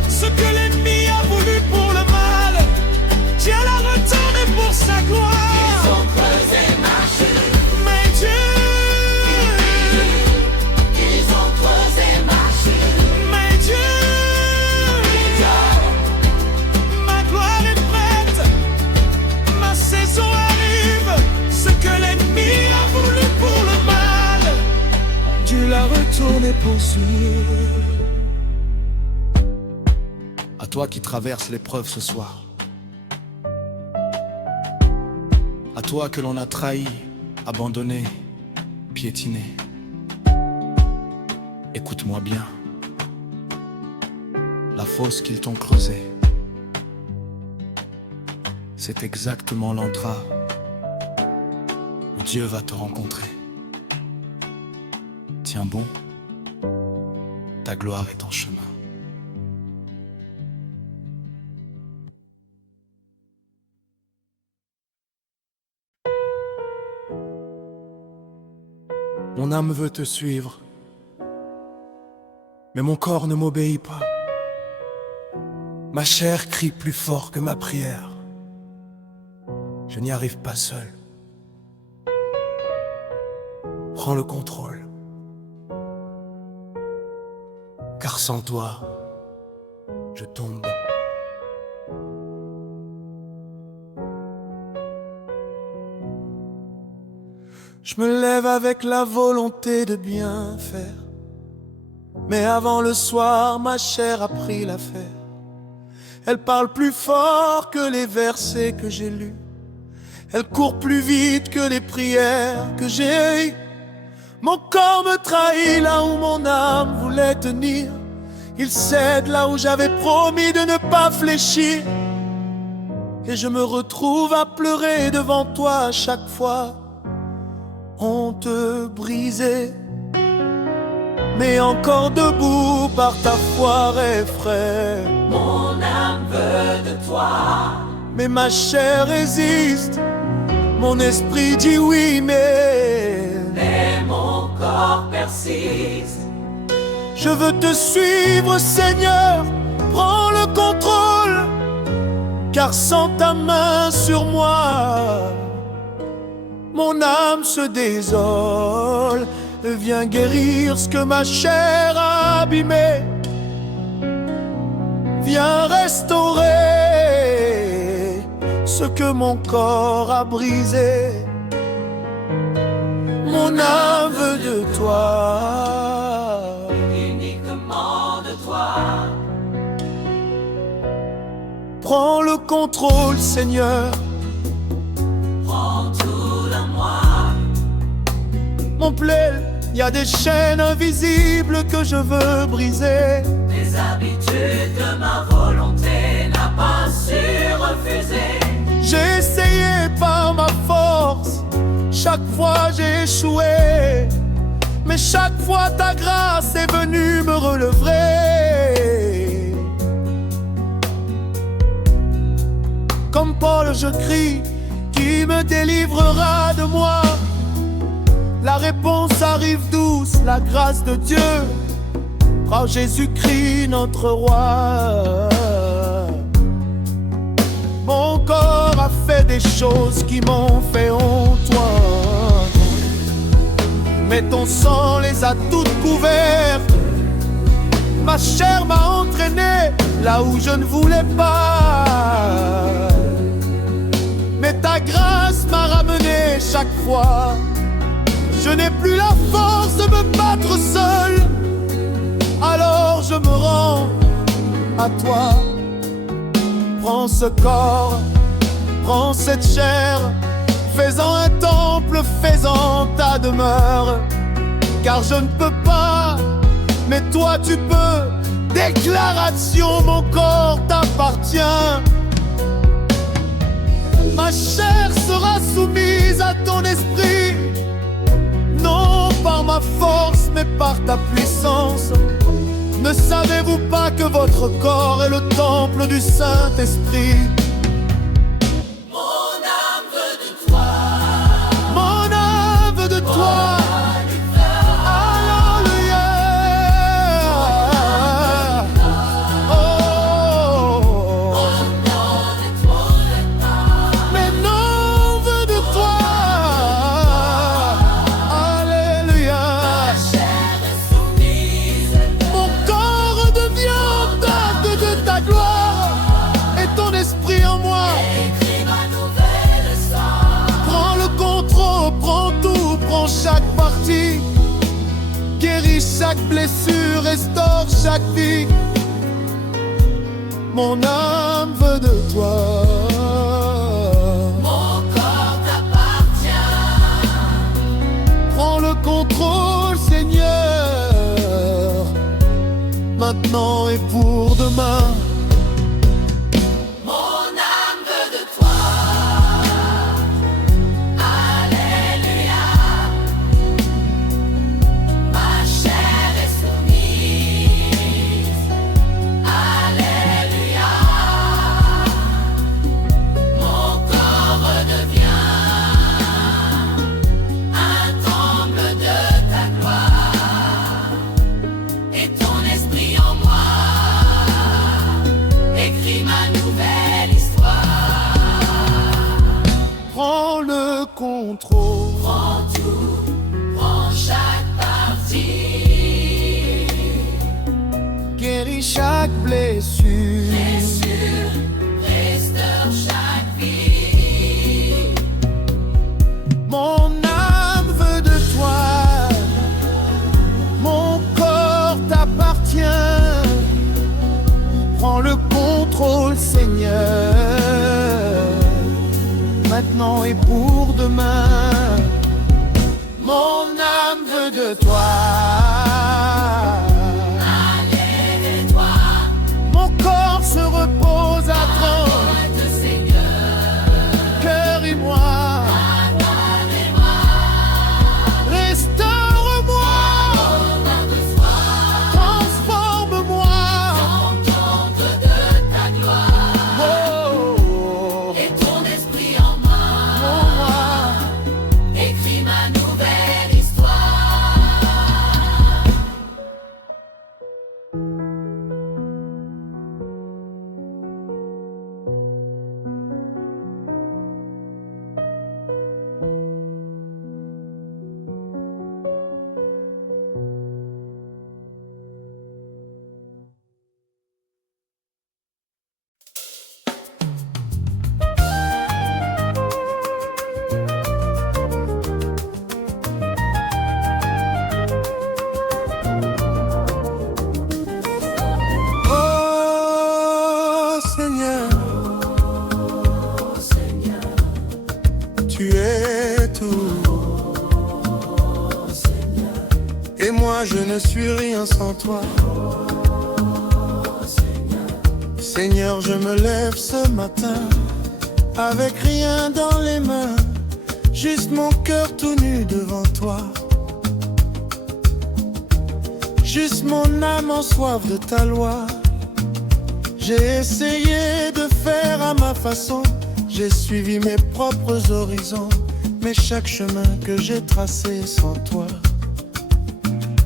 Ce que l'ennemi a voulu pour le mal, Dieu l'a retourné pour sa gloire. Ils ont creusé ma chute, Mais Dieu, ils ont creusé ma chute. mais Dieu, ma gloire est prête, ma saison arrive. Ce que l'ennemi a voulu pour le mal, Dieu l'a retourné pour suivre. À toi qui traverses l'épreuve ce soir, à toi que l'on a trahi, abandonné, piétiné, écoute-moi bien. La fosse qu'ils t'ont creusée, c'est exactement l'endroit où Dieu va te rencontrer. Tiens bon, ta gloire est en chemin. Mon âme veut te suivre, mais mon corps ne m'obéit pas. Ma chair crie plus fort que ma prière. Je n'y arrive pas seul. Prends le contrôle, car sans toi, je tombe. Je me lève avec la volonté de bien faire, mais avant le soir, ma chair a pris l'affaire. Elle parle plus fort que les versets que j'ai lus. Elle court plus vite que les prières que j'ai eues. Mon corps me trahit là où mon âme voulait tenir. Il cède là où j'avais promis de ne pas fléchir. Et je me retrouve à pleurer devant toi à chaque fois. Honte brisée, mais encore debout par ta foi frère. Mon âme veut de toi, Mais ma chair résiste, mon esprit dit oui, mais mon corps persiste. je veux te suivre, Seigneur, prends le contrôle, car sans ta main sur moi, Mon âme se désole, viens guérir ce que ma chair a abîmé. Viens restaurer ce que mon corps a brisé. Mon âme veut de toi, uniquement de toi. Prends le contrôle, Seigneur. Prends tout de moi. Mon plaît, y a des chaînes invisibles que je veux briser. Les habitudes de ma volonté n'a pas su refuser. J'ai essayé par ma force, chaque fois j'ai échoué. Mais chaque fois ta grâce est venue me relever. Comme Paul je crie, qui me délivrera de moi? La réponse arrive douce, la grâce de Dieu, par Jésus-Christ notre roi. Mon corps a fait des choses qui m'ont fait honte, mais ton sang les a toutes couvertes. Ma chair m'a entraîné là où je ne voulais pas, mais ta grâce m'a ramené chaque fois. Je n'ai plus la force de me battre seul, alors je me rends à toi. Prends ce corps, prends cette chair, fais-en un temple, fais-en ta demeure. Car je ne peux pas, mais toi tu peux. Déclaration, mon corps t'appartient. Ma chair sera soumise à ton esprit, non par ma force, mais par ta puissance. Ne savez-vous pas que votre corps est le temple du Saint-Esprit? Mon âme veut de toi. Mon âme veut de toi. Alléluia. Oh. Mais non veut de toi. Alléluia. Mon corps devient date de ta gloire et ton esprit en moi. Prends le contrôle, prends tout, prends chaque partie. Guéris chaque blessure, restaure chaque vie. Mon âme veut de toi. Mon corps t'appartient. Prends le contrôle, Seigneur, maintenant et pour demain. Mon âme veut de toi. Alléluia. Ma chair est soumise. Alléluia. Mon corps redevient un temple de ta gloire. Et ton esprit en moi écrit ma nouvelle histoire. Prends le contrôle. Prends tout, prends chaque partie. Guéris chaque blessure. Blessure, restaure chaque vie. Mon âme veut de toi. Mon corps t'appartient. Prends le contrôle, Seigneur, maintenant et pour demain. Mon âme veut de toi. Allez-toi, Mon corps se repose à toi. apporte Seigneur, Cœur et moi, pardonnez-moi. restaure-moi, On a besoin transforme-moi. d'entendre de ta gloire. Oh, Et ton esprit en moi oh, moi. écrit ma nouvelle histoire. moi je ne suis rien sans toi. Seigneur, je me lève ce matin avec rien dans les mains, juste mon cœur tout nu devant toi. Juste mon âme en soif de ta loi. J'ai essayé de faire à ma façon, j'ai suivi mes propres horizons, mais chaque chemin que j'ai tracé sans toi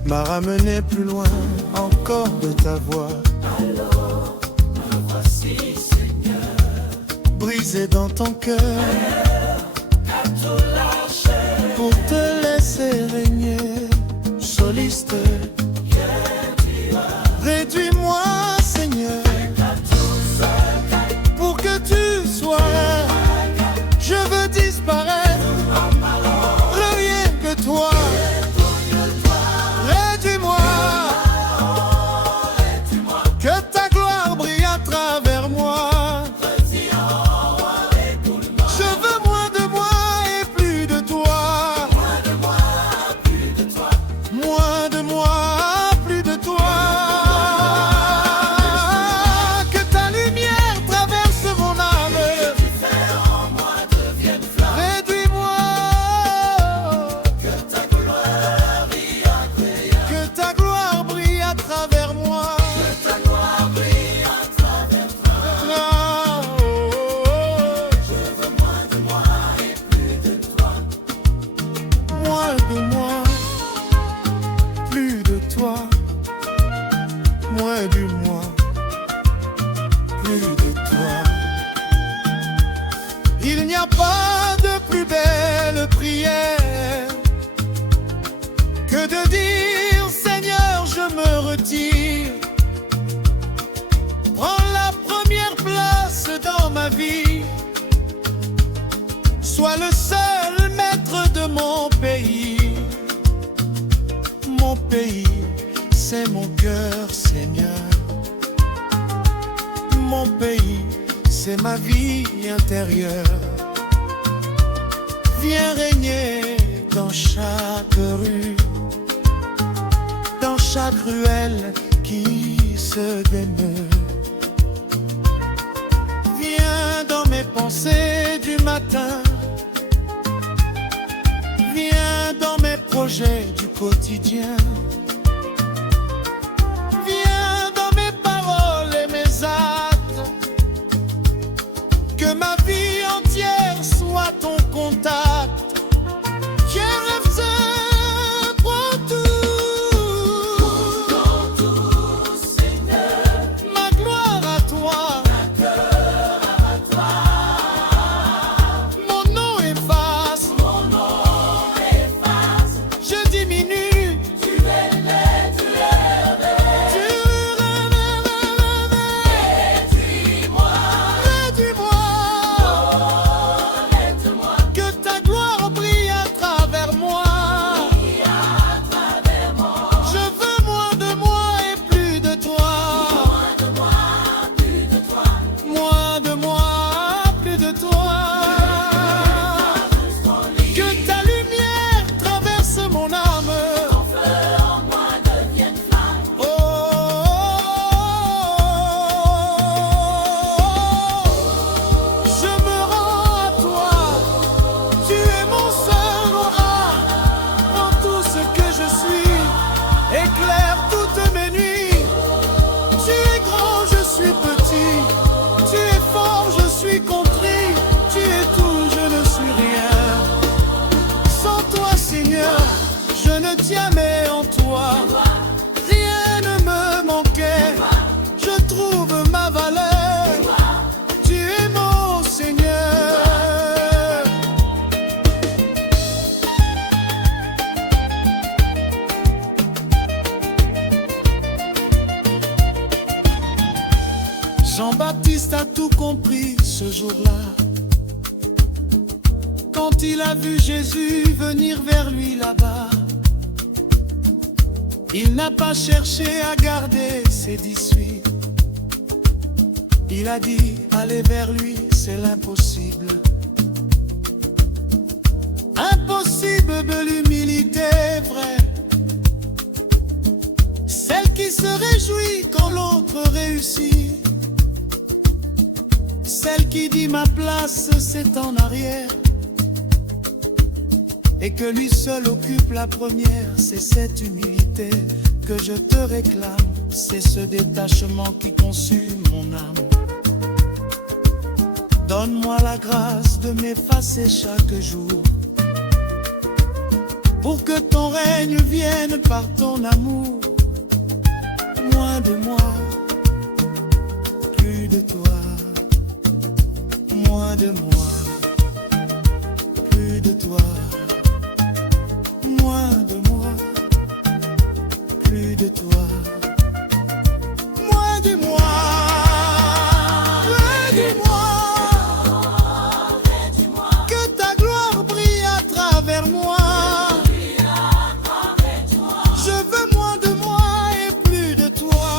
m'a ramené plus loin encore de ta voix. Alors me voici, Seigneur, brisé dans ton cœur, à tout lâcher, pour te laisser régner, soliste. Réduis-moi, Seigneur, pour que tu sois. Je veux disparaître, rien que toi. Réduis-moi, que ta gloire brille à travers moi. Je veux moins de moi et plus de toi. Moins de moi, plus de toi. Que ta lumière traverse mon âme. Réduis-moi, que ta gloire brille à travers moi. Ah, oh, oh, oh. Je veux moins de moi et plus de toi. Moins de moi, plus de toi. Moins de moi, plus de toi. Il n'y a pas de plus belle prière que de dire Seigneur, je me retire. Prends la première place dans ma vie. Sois le seul maître de mon pays. Mon pays, c'est mon cœur, Seigneur. Mon pays, c'est ma vie intérieure. Viens régner dans chaque rue, dans chaque ruelle qui se démeut. Viens dans mes pensées du matin. Viens dans mes projets du quotidien. Viens dans mes paroles et mes actes. Que ma vie entière soit ton contact. Prends tout, Seigneur, ma gloire à toi. Mon nom efface, je diminue. tu es le, tu es Tu réduis-moi, réduis-moi, aide-moi, que ta gloire brille à travers moi. Je veux moins de moi et plus de toi. Moins de moi, plus de toi. Que ta lumière traverse mon âme. feu en moi devienne flamme. Oh, oh, oh, oh. Je me rends à toi. Tu es mon seul aura. Dans tout ce que je suis, éclaire toutes mes nuits. Tu es grand, je suis petit. Tu es fort, je suis contrit. Tu es tout, je ne suis rien. Sans toi, Seigneur, je ne tiens mais en toi. Rien ne me manquait. Je trouve ma valeur. Tu es mon Seigneur. Jean-Baptiste a tout compris ce jour-là. Quand il a vu Jésus venir vers lui là-bas, il n'a pas cherché à garder ses 18. Il a dit, aller vers lui, c'est l'impossible. Impossible de l'humilité vraie. Lucie, celle qui dit ma place c'est en arrière, et que lui seul occupe la première. C'est cette humilité que je te réclame, c'est ce détachement qui consume mon âme. Donne-moi la grâce de m'effacer chaque jour, pour que ton règne vienne par ton amour. Moins de moi, plus de toi. Moins de moi, plus de toi. Moins de moi, plus de toi. Moins de moi, plus de moi. Que ta gloire brille à travers moi. Je veux moins de moi et plus de toi.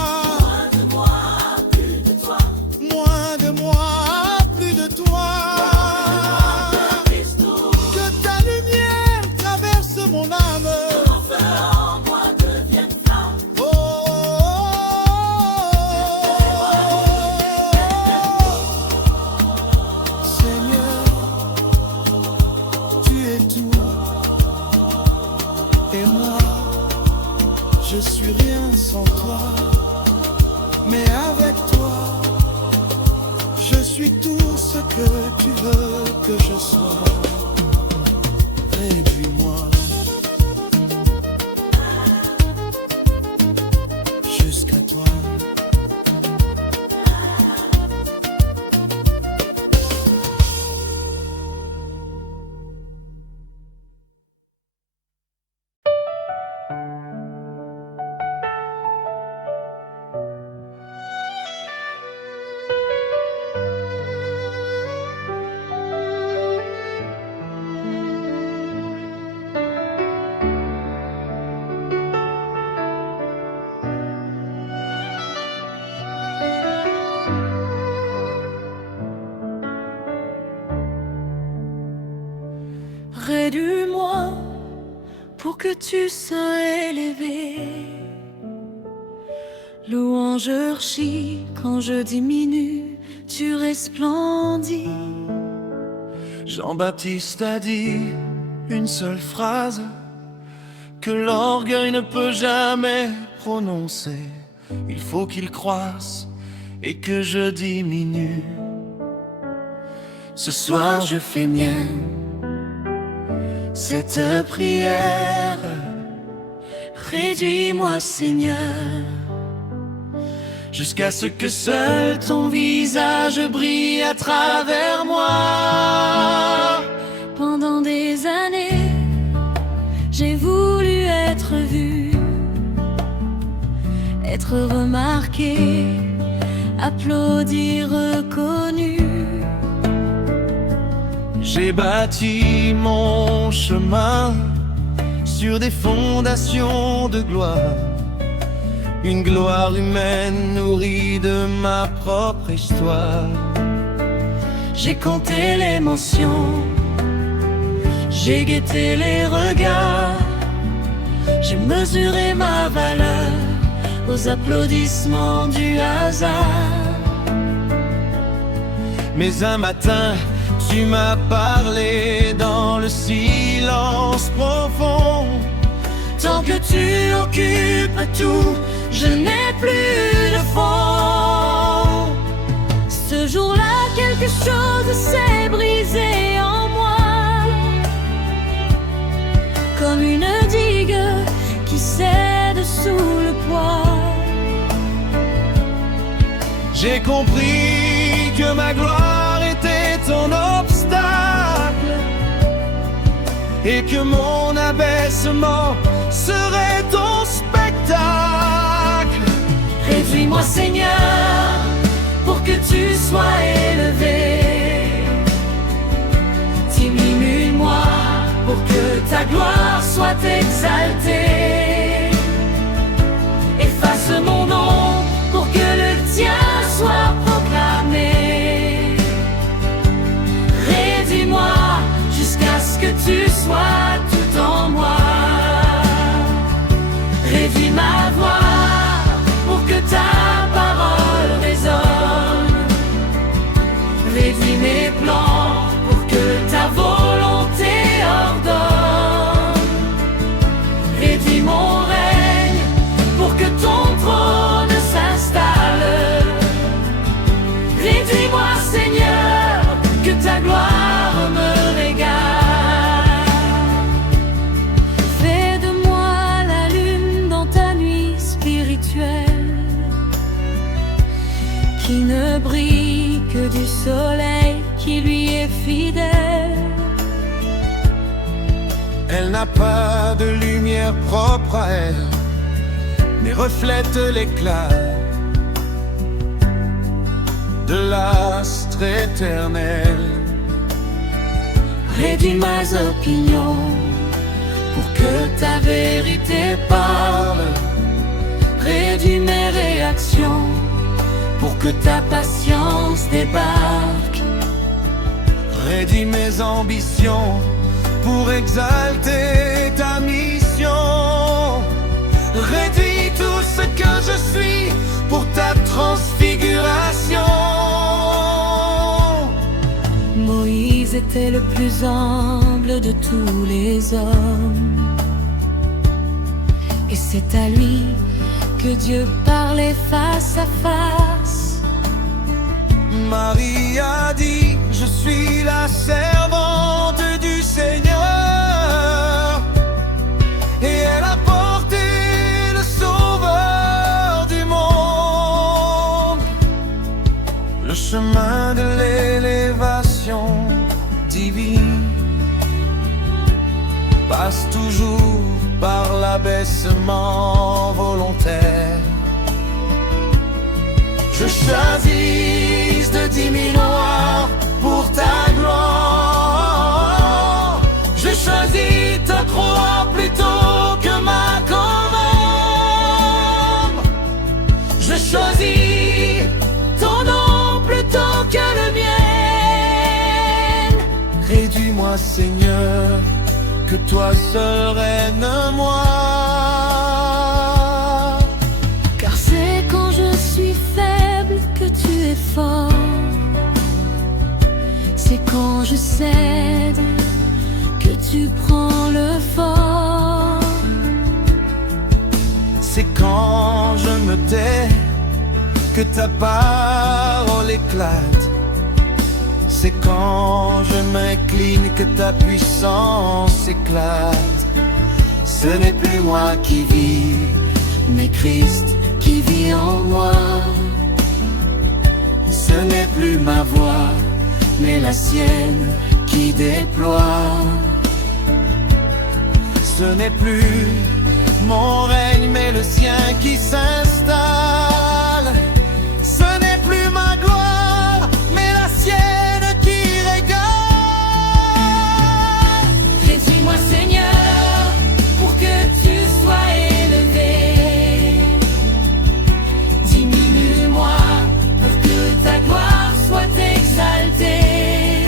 Moins de moi, plus de toi. Que ta lumière traverse mon âme. Oh, Seigneur, tu es tout, et moi, je suis rien sans toi. Mais avec toi, je suis tout ce que tu veux que je sois. Réduis-moi jusqu'à toi. Réduis-moi pour que tu sois élevé. Louange chie quand je diminue, tu resplendis. Jean-Baptiste a dit une seule phrase que l'orgueil ne peut jamais prononcer. Il faut qu'il croisse et que je diminue. Ce soir je fais mienne cette prière. Réduis-moi Seigneur, jusqu'à ce que seul ton visage brille à travers moi. Pendant des années, j'ai voulu être vu, être remarqué, applaudi, reconnu. J'ai bâti mon chemin sur des fondations de gloire, une gloire humaine nourrie de ma propre histoire. J'ai compté les mentions, j'ai guetté les regards, j'ai mesuré ma valeur aux applaudissements du hasard. Mais un matin, tu m'as parlé dans le silence profond. Tant que tu occupes tout, je n'ai plus de fond. Ce jour-là, quelque chose s'est brisé en moi, comme une digue qui cède sous le poids. J'ai compris que ma gloire était ton obstacle et que mon abaissement serait ton spectacle. Réduis-moi Seigneur pour que tu sois élevé. Diminue-moi pour que ta gloire soit exaltée. Efface mon nom pour que le tien soit proclamé. Réduis-moi jusqu'à ce que tu sois tout en moi. Réduis ma voix pour que ta parole ta gloire me régale. Fais de moi la lune dans ta nuit spirituelle, qui ne brille que du soleil qui lui est fidèle. Elle n'a pas de lumière propre à elle, mais reflète l'éclat de l'astre éternel. Réduis mes opinions pour que ta vérité parle. Réduis mes réactions pour que ta patience débarque. Réduis mes ambitions pour exalter ta mission. Réduis tout ce que je suis pour ta transfiguration. Moïse était le plus humble de tous les hommes, et c'est à lui que Dieu parlait face à face. Marie a dit, je suis la servante du Seigneur, et elle a porté le Sauveur du monde. Le chemin de l'élévation divine passe toujours par l'abaissement volontaire. Je choisis de diminuer pour ta gloire. Je choisis ta croix plutôt que ma commande. Je choisis ton nom plutôt que le mien. Réduis-moi, Seigneur, que toi seul règne-moi. Car c'est quand je suis faible que tu es fort. C'est quand je cède que tu prends le fort. C'est quand je me tais que ta parole éclate. C'est quand je m'incline que ta puissance éclate. Ce n'est plus moi qui vis, mais Christ qui vit en moi. Ce n'est plus ma voix, mais la sienne qui déploie. Ce n'est plus mon règne, mais le sien qui s'installe. Ce n'est plus ma gloire, mais la sienne qui régale. Réduis-moi, Seigneur, pour que tu sois élevé. Diminue-moi pour que ta gloire soit exaltée.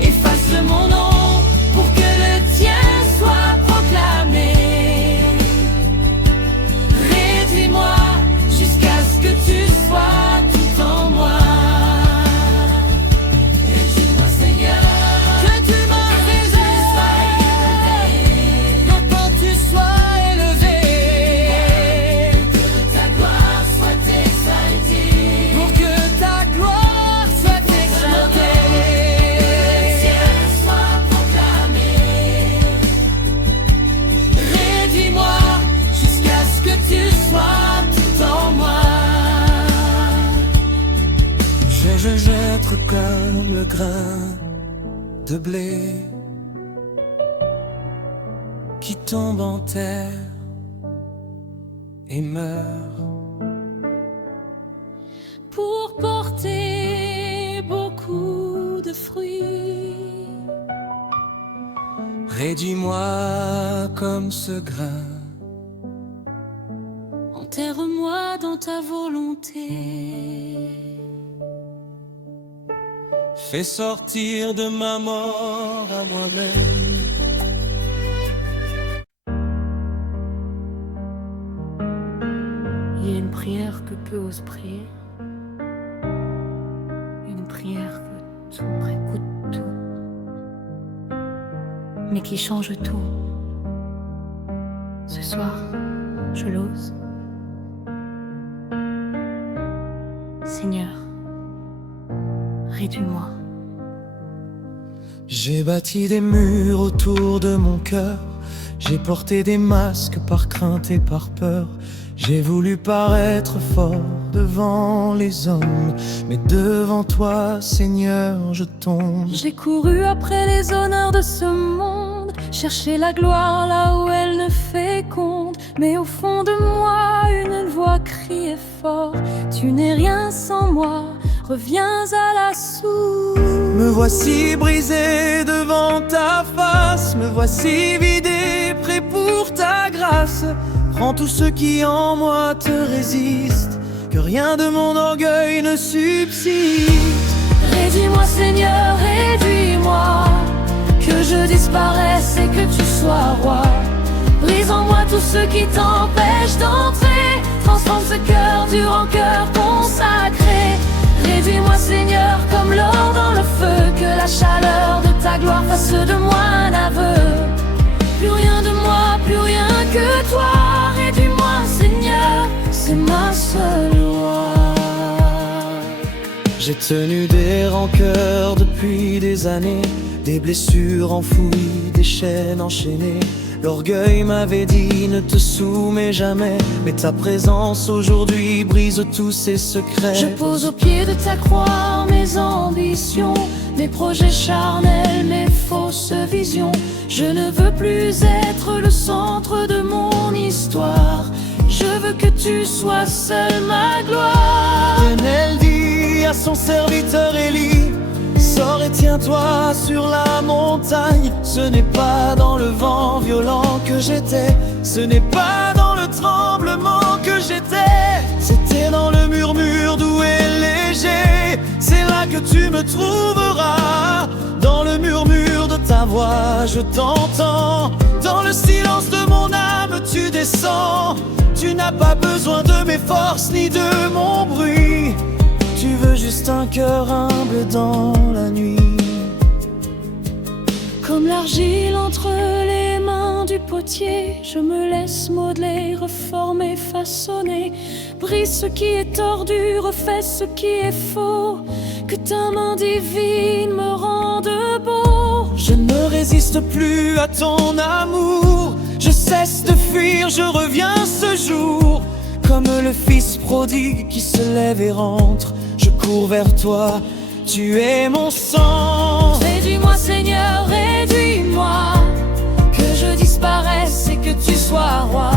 Efface mon nom pour que le tien soit proclamé. Réduis-moi jusqu'à ce que tu sois tout en moi. Réduis-moi, Seigneur, que tu m'as réservé, longtemps tu sois élevé, pour que ta gloire soit exaltée, pour que ta gloire soit exaltée, le ciel soit proclamé. Réduis-moi jusqu'à ce que tu sois tout en moi. Je veux être comme le grain de blé qui tombe en terre et meurt. Pour porter beaucoup de fruits. Réduis-moi comme ce grain. Enterre-moi dans ta volonté. Fais sortir de ma mort à moi-même. Il y a une prière que peu osent prier. Une prière que tout écoute tout, mais qui change tout. Ce soir, je l'ose. Seigneur, réduis-moi. J'ai bâti des murs autour de mon cœur. J'ai porté des masques par crainte et par peur. J'ai voulu paraître fort devant les hommes, mais devant toi, Seigneur, je tombe. J'ai couru après les honneurs de ce monde, chercher la gloire là où elle ne féconde. Mais au fond de moi, une voix criait fort: tu n'es rien sans moi, reviens à la source. Me voici brisé devant ta face, me voici vidé, prêt pour ta grâce. Prends tout ce qui en moi te résiste, que rien de mon orgueil ne subsiste. Réduis-moi Seigneur, réduis-moi, que je disparaisse et que tu sois roi. Brise en moi tout ce qui t'empêche d'entrer, transforme ce cœur dur en cœur consacré. Réduis-moi Seigneur comme l'or dans le feu, que la chaleur de ta gloire fasse de moi un aveu. Plus rien de moi, plus rien que toi. Réduis-moi Seigneur, c'est ma seule loi. J'ai tenu des rancœurs depuis des années, des blessures enfouies, des chaînes enchaînées. L'orgueil m'avait dit ne te soumets jamais, mais ta présence aujourd'hui brise tous ces secrets. Je pose au pied de ta croix mes ambitions, mes projets charnels, mes fausses visions. Je ne veux plus être le centre de mon histoire, je veux que tu sois seule ma gloire. Elle dit à son serviteur Élie: sors et tiens-toi sur la montagne. Ce n'est pas dans le vent violent que j'étais, ce n'est pas dans le tremblement que j'étais, c'était dans le murmure doux et léger. C'est là que tu me trouveras, dans le murmure de ta voix je t'entends. Dans le silence de mon âme tu descends, tu n'as pas besoin de mes forces ni de mon bruit. Tu veux juste un cœur humble dans la nuit. Comme l'argile entre les mains du potier, je me laisse modeler, reformer, façonner. Brise ce qui est tordu, refais ce qui est faux, que ta main divine me rende beau. Je ne résiste plus à ton amour, je cesse de fuir, je reviens ce jour. Comme le fils prodigue qui se lève et rentre, je cours vers toi, tu es mon sang. Réduis-moi Seigneur, réduis-moi, que je disparaisse et que tu sois roi.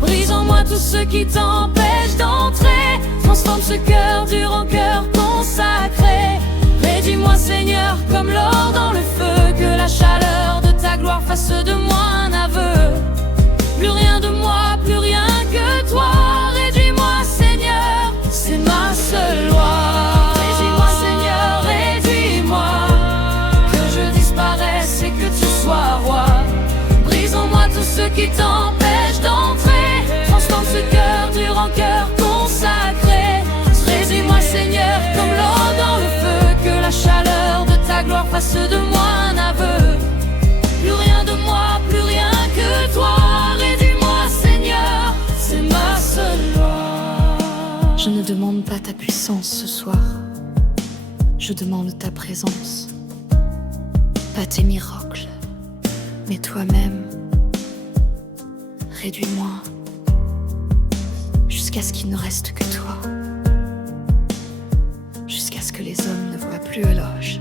Brise en moi tout ce qui t'empêche d'entrer, transforme ce cœur dur en cœur consacré. Réduis-moi Seigneur comme l'or dans le feu, que la chaleur de ta gloire fasse de moi un aveu. Plus rien de moi, plus rien que toi. Réduis-moi Seigneur, c'est ma seule loi. Réduis-moi Seigneur, réduis-moi, que je disparaisse et que tu sois roi. Brise en moi tout ce qui t'empêche d'entrer, transforme ce cœur dur en cœur consacré. Réduis-moi Seigneur comme l'or dans le feu, que la chaleur de ta gloire fasse de moi un aveu. Plus rien de moi, plus rien que toi. Je ne demande pas ta puissance ce soir, je demande ta présence. Pas tes miracles, mais toi-même. Réduis-moi jusqu'à ce qu'il ne reste que toi, jusqu'à ce que les hommes ne voient plus éloge.